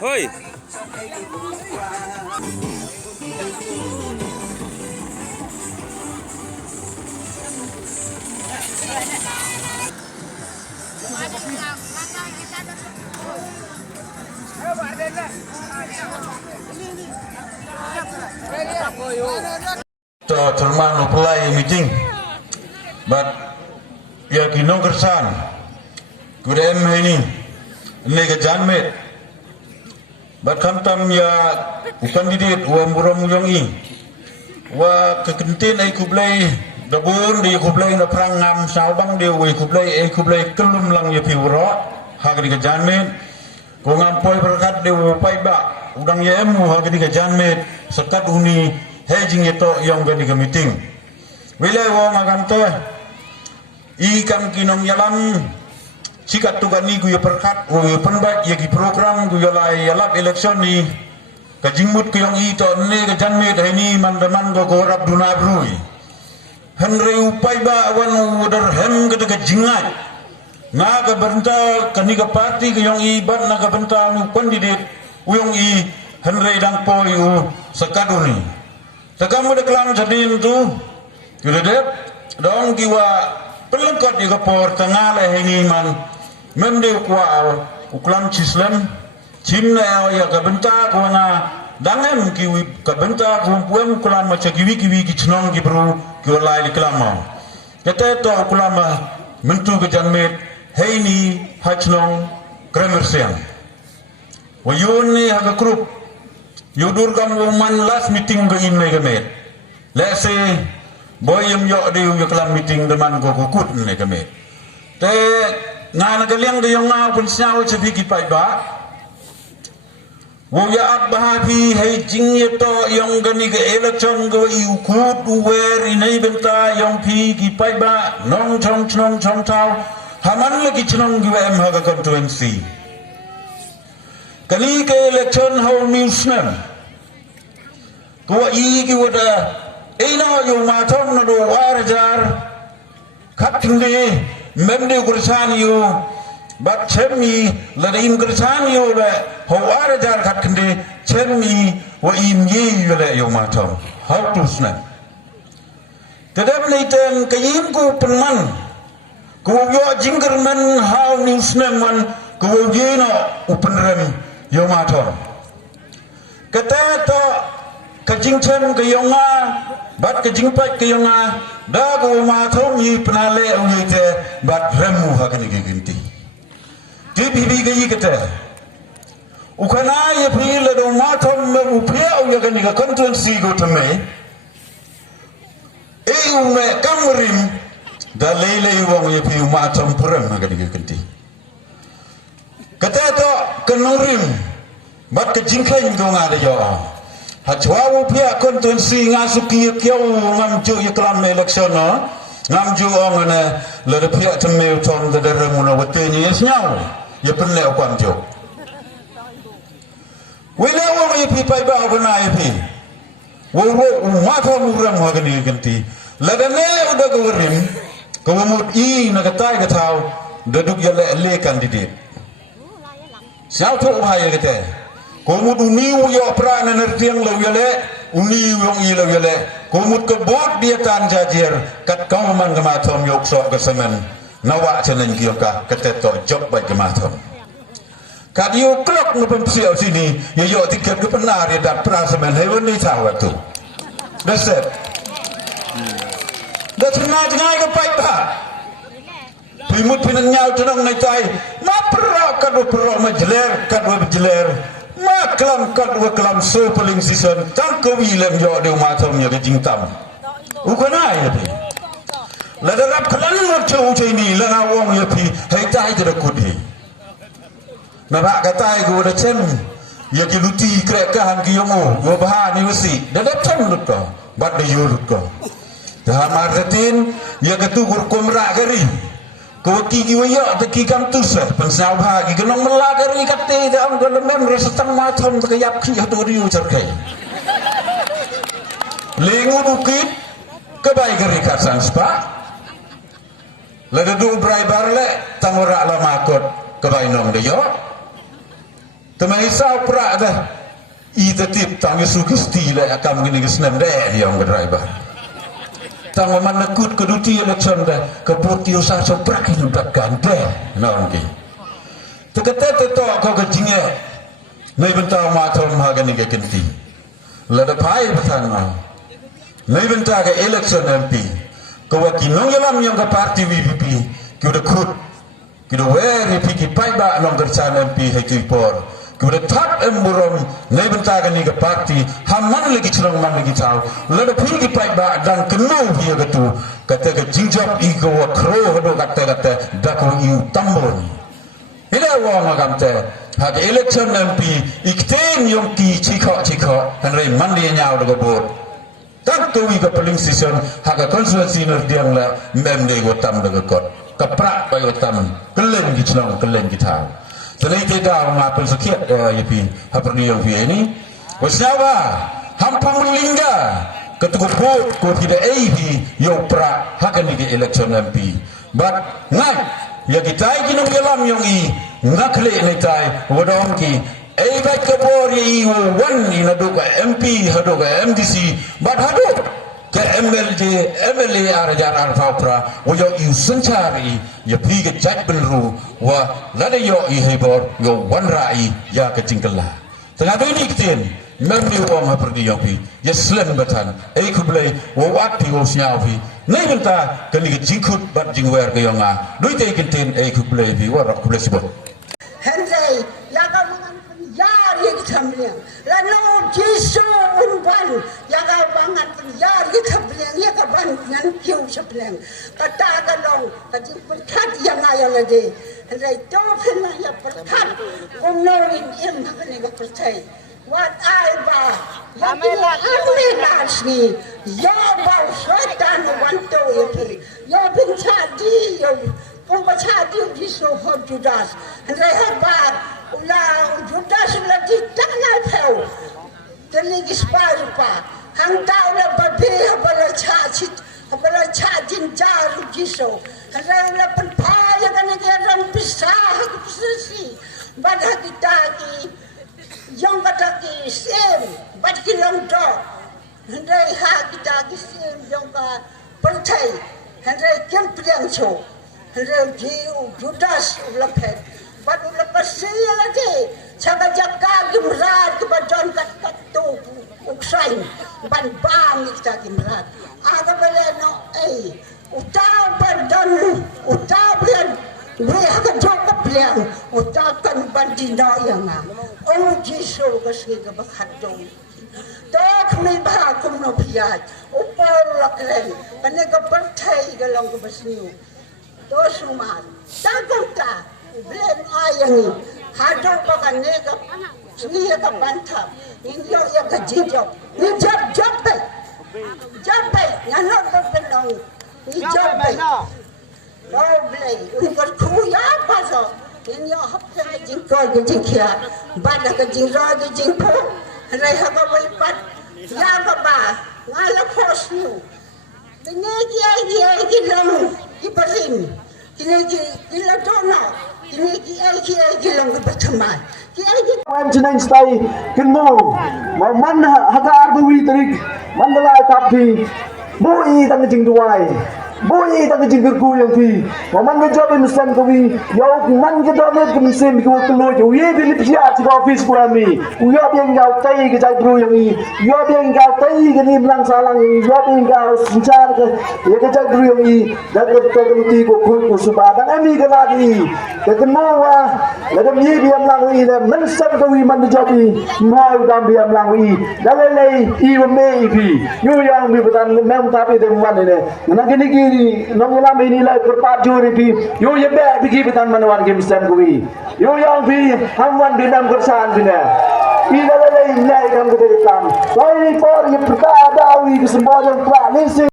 Hoi. Terman apply meeting but ya kinong kersan kudem ini nega janmet but kamtam ya candidate wa muram yongi wa kekentin ai kublai dabun di kublai na prangam saubang di wa kublai kelum lang ya piwro hagri ke janmet ko ngampoi berkat de pai ba udang ya emu hagri ke janmet sekat uni hejing itu yang gani ke meeting wilayah wa maganto ikan kinong yalam sikat tu gani gu ya perkat gu ya penbat ya ki program gu ya lai yalap election ni kajingmut ki yang ito ne ke janme dah ini mandaman go gorab dunabrui henry upai ba wan udar hem ke jingai na ke benta kani ke parti ke yang ibat na ke benta nu kandidate uyong i henry dang poi u sekaduni Tekamu deklam jadin tu, sudah dep, dong kiwa pelengkot di kapor tengah leh ini man, mendek kuah uklam cislam, cimna ya kabenta kuana, dangan kiwi kabenta kumpuan ukulam macam kiwi kicenong kibru kiwa lai kelama, kata tu ukulam mentu kejanmet, hei ni hacnong kremersian, wayun ni agak kerup. Yudur kamu man last meeting ke in megamet. Let's say boy yam yo de yu kelam meeting deman go kukut megamet. Te ngana kaliang de yang ngau pun siaw cepi kipai ba. Wo ya ak bahapi hei jing yeto yang gani ke election go yu kut uwer inai benta yang pi kipai ba nong chong tau. Haman lagi chong giwa em haga constituency. Kali ke election hau newsman kuwa ii kiwa da ina yung matom na do warajar katingi memde kursan yu bat chemi ladaim kursan yu le hau warajar katingi chemi wa im ye yu le yung matom hau tusnan kadam naitan kayim ku penman kuwa yo jinggar man hau newsman man kuwa yena upenrem yung matom kata to kajing chen ke yonga bat kajing pat ke yonga da go matom yi penale uyi te bat remu hakani ke ginti ti bibi ke yi kata ukana ye pile do matom me upia uya kani ka constituency go teme e ume kamrim da lele wong ye pi matom prem hakani ke ginti kata to kenurim bat kajing khen go ngada yo hajwawu pihak konstitusi ngasuki kiau ngamju iklan election no ngamju ongane le pihak temeu tom de remuna wetenya yesnyau ye penle kwanjo wile wo ye pi pai ba gona ye pi wo mato muram ho gani ganti le dane udah gorim komut I na katai katau deduk ye le candidate siapa tu bahaya kata komut uniu yo prana nertiang lawyale uniu yong I lawyale komut kebot dia tan jajir kat kauman kematom yok sok kesemen nawa cenen kioka keteto job baik kematom kat yo klok ngepem siau sini yo tiket ke penar ya dat prasemen hewan ni tahu tu deset dah tengah ke paipa primut pinanyau tenang naitai ma perok kadwa majler kadwa majler ma kelam kadwa kelam so paling season tangkawi lem yo de matom ya jingtam ukana ya pi la darap kelan mo chou ni la ngawong ya pi hai tai de kudi na ba ka tai go da chem ya ki luti krek ka han ki yomo go baha ni wasi da da chem lut ko bad de yo lut ko da martin ya ka tu gur komra gari ko ki waya ta ki kam tu sa pensau ba ki kenong melagari kate da am go mem restam ma thom ka yap khi to riu char kai lengu bukit ke bai gari ka sang spa la du driver le tangora la makot ke bai nong de yo Temai isau perak dah. Ita tip tang sugesti le akam gini kesnem deh yang driver. Tang mana kut keduti election dah keputi usah sobrak ini tak gante nongki. Tekete teto kau kejingnya. Nai bentang matom hagan ni kenti. Lada pai petang. Nai bentang ke election MP. Kau wakinong yalam yang ke parti VPP. Kau dah kut. Kau dah weri piki pai ba nong kersan MP hekipor. Kemudian tak emburam nai bentakan ni ke parti haman lagi cerang man lagi tahu lalu pergi pai ba dan kenal dia ketu kata ke jinjap iko wakro hado kata dako iu tambon ila wang agam te hak election MP ikten yung ki chiko henry mandi nyau de bot tak tu iko polling station hak constituency nur diang la memde gotam de kot kaprak ba gotam kelen gi cerang kelen gi tahu. Selain kita mengapel sekian YP haperni yang ini, wasnyawa hampang melingga ketua bot ko tidak AV yang pra hakan di election MP. But ngai ya kita ini ngelam yang i ngakle ni tai wadong ki baik kebori wan ina do MP hado ka MDC but hado ke MLA arajar alfapra wayo in sencari ya piga cak benru wa lada yo i hebor yo wanrai ya kecingkela tengah tu ini kitin membi wong ha pergi yo pi ya slen batan kublai wa wat pi wo snya pi nei benta keni kecingkut bat jingwer ke yo nga doi te kitin kublai pi wa rak kublai sibot henry ya ka mangan yar ye thamliang la no jisu unban ya ka bangan yar ye thamliang ya ka ban ngan kiu saplang ka ta ka long ka jing perkat yang aya lagi henry to phena ya perkat om no in em ha ni ka pertai wat ai ba ya mela amela ni ya ba shaitan wan to ya bin chadi yo Pumpa chadi di so hot Judas. Henry habat ulah Judas lagi tanah peu. Teli gisparu pa. Hang tau la babe habala chadin jaru giso. Henry la penpa ya kan dia ram pisah pisasi. Badah kita ki yang kata ki sem bad kilong do. Henry ha kita ki sem yang ka pertai. Henry kem priang cho. Reu Judas ulepet, but ulepas saya lagi. Saya jaga gimrat kebadan kat tu uksain, ban bam kita gimrat. Ada beleno utah badan, utah belian, we akan jaga belian, utah kan bandina yang jisu kasih kebakat dong. Tak may bahakum no piyat, upar laklen, panega pertai galang kebasniu. Dosuman, tangkota, belen ayang, hadong pakan nega, sniya ka bantap, inyo ya ka jinjok, ni jab, nanong bebenong, ni jabay, no blay, ungar kuya paso, inyo hapsa ka jingkol ka jingkya, bada ka jingrog ka jingpo, reha ka waipat, yaba ba, ngala posnu, Tinegi lang iparin. Tinegi ilatona. Tinegi lang ipatamay. Em trên anh stay kinh mô mà man haga arduwi tarik mandala tapi boi tang jing duai boi tang jing gerku yang fi man ke job muslim kawi yau man ke job ke muslim ke tulu je ye bi pia ci office kurami yo bien gau tai ke jai bru yang ni yo bien gau tai ke ni blang salang yo bien gau sincar ke ye ke jai bru yang ni dan ke ti ko ku subadang ami ke lagi ke kemowa ladam ye bi amlang wi le man sam kawi man job ni mau dam bi amlang wi dalai i me bi yo yang bi betan mem tapi de man ne na gini gini nong lam ini lah berpadu ni yo ye be bigi betan manwan game stand kuwi yo yang bi hamwan binam kersan bina ila lay kam ke tam lai por ye perkadawi ke semua yang